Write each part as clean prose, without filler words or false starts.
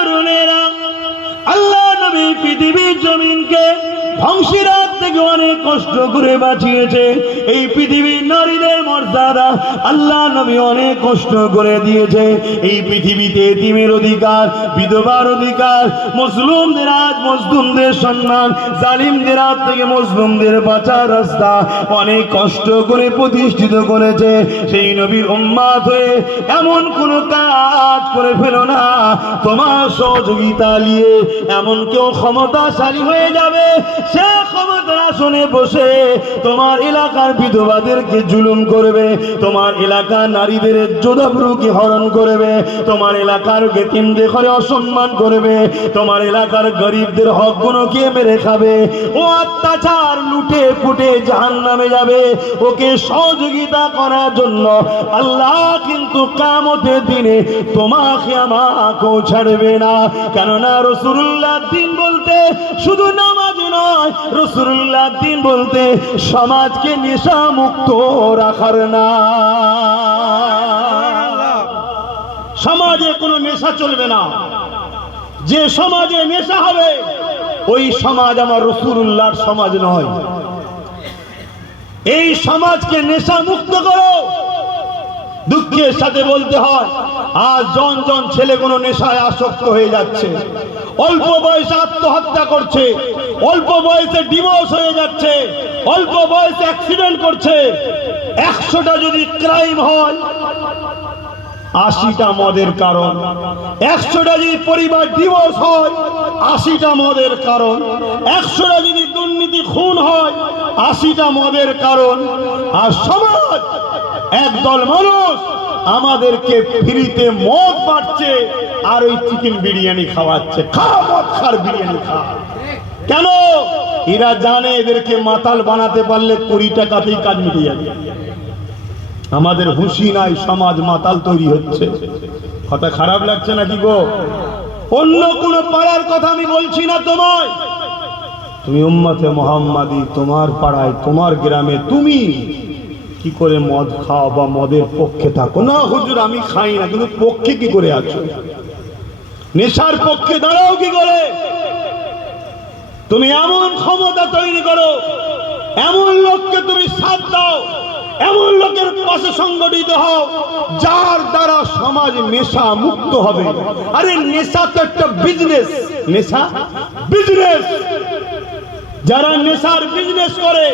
তরুণেরা, আল্লাহ নবী পৃথিবীর জমিনকে ধ্বংসের হাত থেকে অনেক কষ্ট করে বাঁচিয়েছে। এই পৃথিবীর নারীদের মর্যাদা আল্লাহ নবী অনেক কষ্ট করে দিয়েছে। এই পৃথিবীতে এতিমের অধিকার, বিধবার অধিকার, মজলুমদের হাত মজলুমদের সম্মান, জালিমদের হাত থেকে মজলুমদের বাঁচার রাস্তা অনেক কষ্ট করে প্রতিষ্ঠিত করেছে। সেই নবীর উম্মত হয়ে এমন কোন কাজ করে ফেলো না তোমার সহযোগিতা নিয়ে এমন কেউ ক্ষমতাশালী হয়ে যাবে, সে ক্ষমতার আসনে বসে তোমার এলাকার বিধবাদেরকে জুলুম করবে, তোমার এলাকার নারীদের ইজ্জত-আবরুকে হরণ করবে, তোমার এলাকার এতিমদের ঘরে অসম্মান করবে, তোমার এলাকার গরিবদের হকগুলোকে মেরে খাবে। ও অত্যাচার লুটে ফুটে জাহান্নামে যাবে। ওকে সহযোগিতা করার জন্য আল্লাহ কিন্তু কিয়ামতের দিনে তোমাকে আমাকেও ছাড়বে না। কেননা রাসূলুল্লাহ দিন বলতে শুধু নামাজ নয়, রাসূলুল্লাহ দিন বলতে সমাজকে নেশা মুক্ত রাখার না। সমাজে কোনো নেশা চলবে না। যে সমাজে নেশা হবে ওই সমাজ আমার রাসূলুল্লাহর সমাজ নয়। এই সমাজকে নেশা মুক্ত করো। দুঃখের সাথে বলতে হয় আজ জন জন ছেলে কোনো নেশায় আসক্ত হয়ে যাচ্ছে, অল্প বয়সে আত্মহত্যা করছে, অল্প বয়সে ডিভোর্স হয়ে যাচ্ছে, অল্প বয়সে অ্যাক্সিডেন্ট করছে। 100টা যদি ক্রাইম হয় 80টা মদের কারণ, 100টা যদি পরিবার ডিভোর্স হয় 80টা মদের কারণ, 100টা যদি দুর্নীতি খুন হয় 80টা মদের কারণ। আর সমাজ একদল মানুষ আমাদেরকে ফ্রিতে মদ বাড়ছে আর ওই চিকেন বিরিয়ানি খাওয়াচ্ছে। খা মদ, খার বিরিয়ানি খা। কেন? এরা জানে এদেরকে মাতাল বানাতে পারলে 20 টাকাতেই কাজ মিটে যাবে। আমাদের হুঁশি নাই, সমাজ মাতাল তৈরি হচ্ছে। কথা খারাপ লাগছে নাকি গো? অন্য কোন পাড়ার কথা আমি বলছি না তোমায়। তুমি উম্মতে মুহাম্মাদি, তোমার পাড়ায় তোমার গ্রামে তুমি কি করে মদ খাও বা মদের পক্ষে থাকো? না হুজুর আমি খাই না, কিন্তু পক্ষে কি করে আছো? নেশার পক্ষে দাঁড়াও কি করে? তুমি এমন ক্ষমতা তৈরি করো, এমন লোককে তুমি সাথ দাও, এমন লোকের পাশে সংগঠিত হও যার দ্বারা সমাজ নেশা মুক্ত হবে। আরে নেশা তো একটা বিজনেস, নেশা বিজনেস। যারা নেশার বিজনেস করে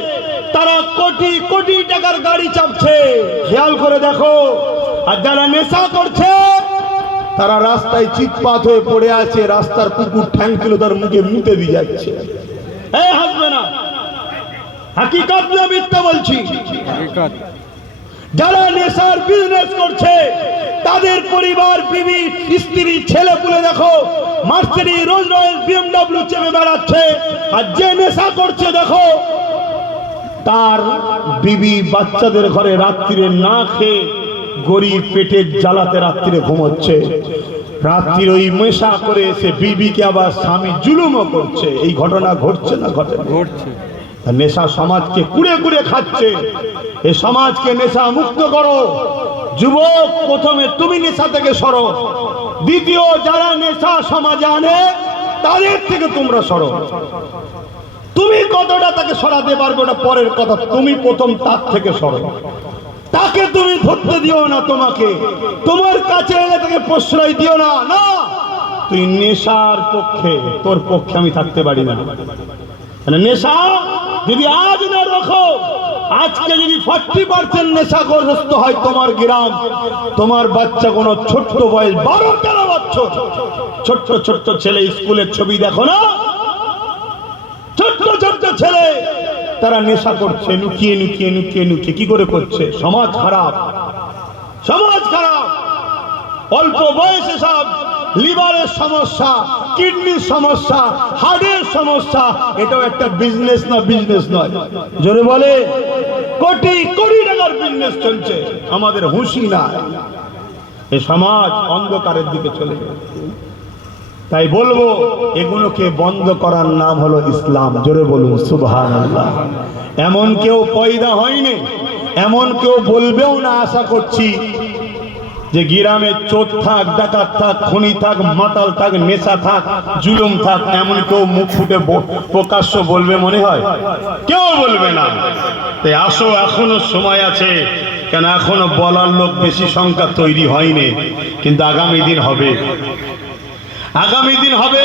তারা কোটি কোটি টাকার গাড়ি চাপছে, খেয়াল করে দেখো। আর যারা নেশা করছে তারা রাস্তায় চিৎপাত হয়ে পড়ে আছে, রাস্তার কুকুর ঠ্যাং তুলে তার মুখে মুতে দিয়ে যাচ্ছে। এই হাসবে না, হাকিকত না মিথ্যা বলছি। যারা নেশার বিজনেস করছে তাদের পরিবার, বিবি, স্ত্রী, ছেলে পুলে দেখো মার্সিডিজ, রোলস রয়েস, BMW চেপে বেড়াচ্ছে। আর যে নেশা করছে দেখো তার বিবি বাচ্চাদের ঘরে রাত্রিরে না খেয়ে গরিব পেটের জ্বালাতে রাত্রিরে ঘুমোচ্ছে। রাত্রির ওই নেশা করে এসে বিবিকে আবার স্বামী জুলুমও করছে। এই ঘটনা ঘটছে না? ঘটছে। নেশা সমাজকে কুড়ে কুড়ে খাচ্ছে। এই সমাজকে নেশা মুক্ত করো। যুবক, প্রথমে তুমি নেশা থেকে সরো। দ্বিতীয়, যারা নেশা সমাজে আনে তাদের থেকে তোমরা সরো। তুমি কতটা তাকে সরাতে পারবে ওটা পরের কথা, তুমি প্রথম তার থেকে সরো। তাকে তুমি ধরতে দিও না, তোমাকে তোমার কাছে এলে তাকে প্রশ্রয় দিও না। না, তুই নেশার পক্ষে, তোর পক্ষে আমি থাকতে পারি না। নেশা যদি আজ না রাখো, আজকে যদি 40% নেশাগ্রস্ত হয় তোমার গ্রাম, তোমার বাচ্চা কোনো ছোট্ট বয়স 12-13 বছর, ছোট্ট ছোট্ট ছেলে, স্কুলের ছবি দেখো না, ছোট্ট ছোট্ট ছেলে তারা নেশা করছে লুকিয়ে লুকিয়ে লুকিয়ে লুকিয়ে। কি করে করছে? সমাজ খারাপ, সমাজ খারাপ। অল্প বয়সে সব লিভারের সমস্যা, কিডনির সমস্যা, হার্টের সমস্যা। এটাও একটা বিজনেস না? বিজনেস নয়? জোরে বলে। কোটি কোটি টাকার বিজনেস চলছে, আমাদের হুঁশি নাই। এই সমাজ অন্ধকারের দিকে চলে গেছে। তাই বলবো এগুলোকে বন্ধ করার নাম হলো ইসলাম। জোরে বলুন সুবহানাল্লাহ। এমন কেউ পয়দা হয়নি, এমন কেউ বলবেও না আশা করছি যে গ্রামে চোর থাক, ডাকাত থাক, খনি থাক, মাতাল থাক, নেশা থাক, জুলুম থাক, এমন কেউ মুখ ফুটে প্রকাশ্য বলবে মনে হয়? কেউ বলবে না। তাই আসো, এখনো সময় আছে, কেন এখনো বলার লোক বেশি সংখ্যা তৈরি হয়নি, কিন্তু আগামী দিন হবে, আগামী দিন হবে।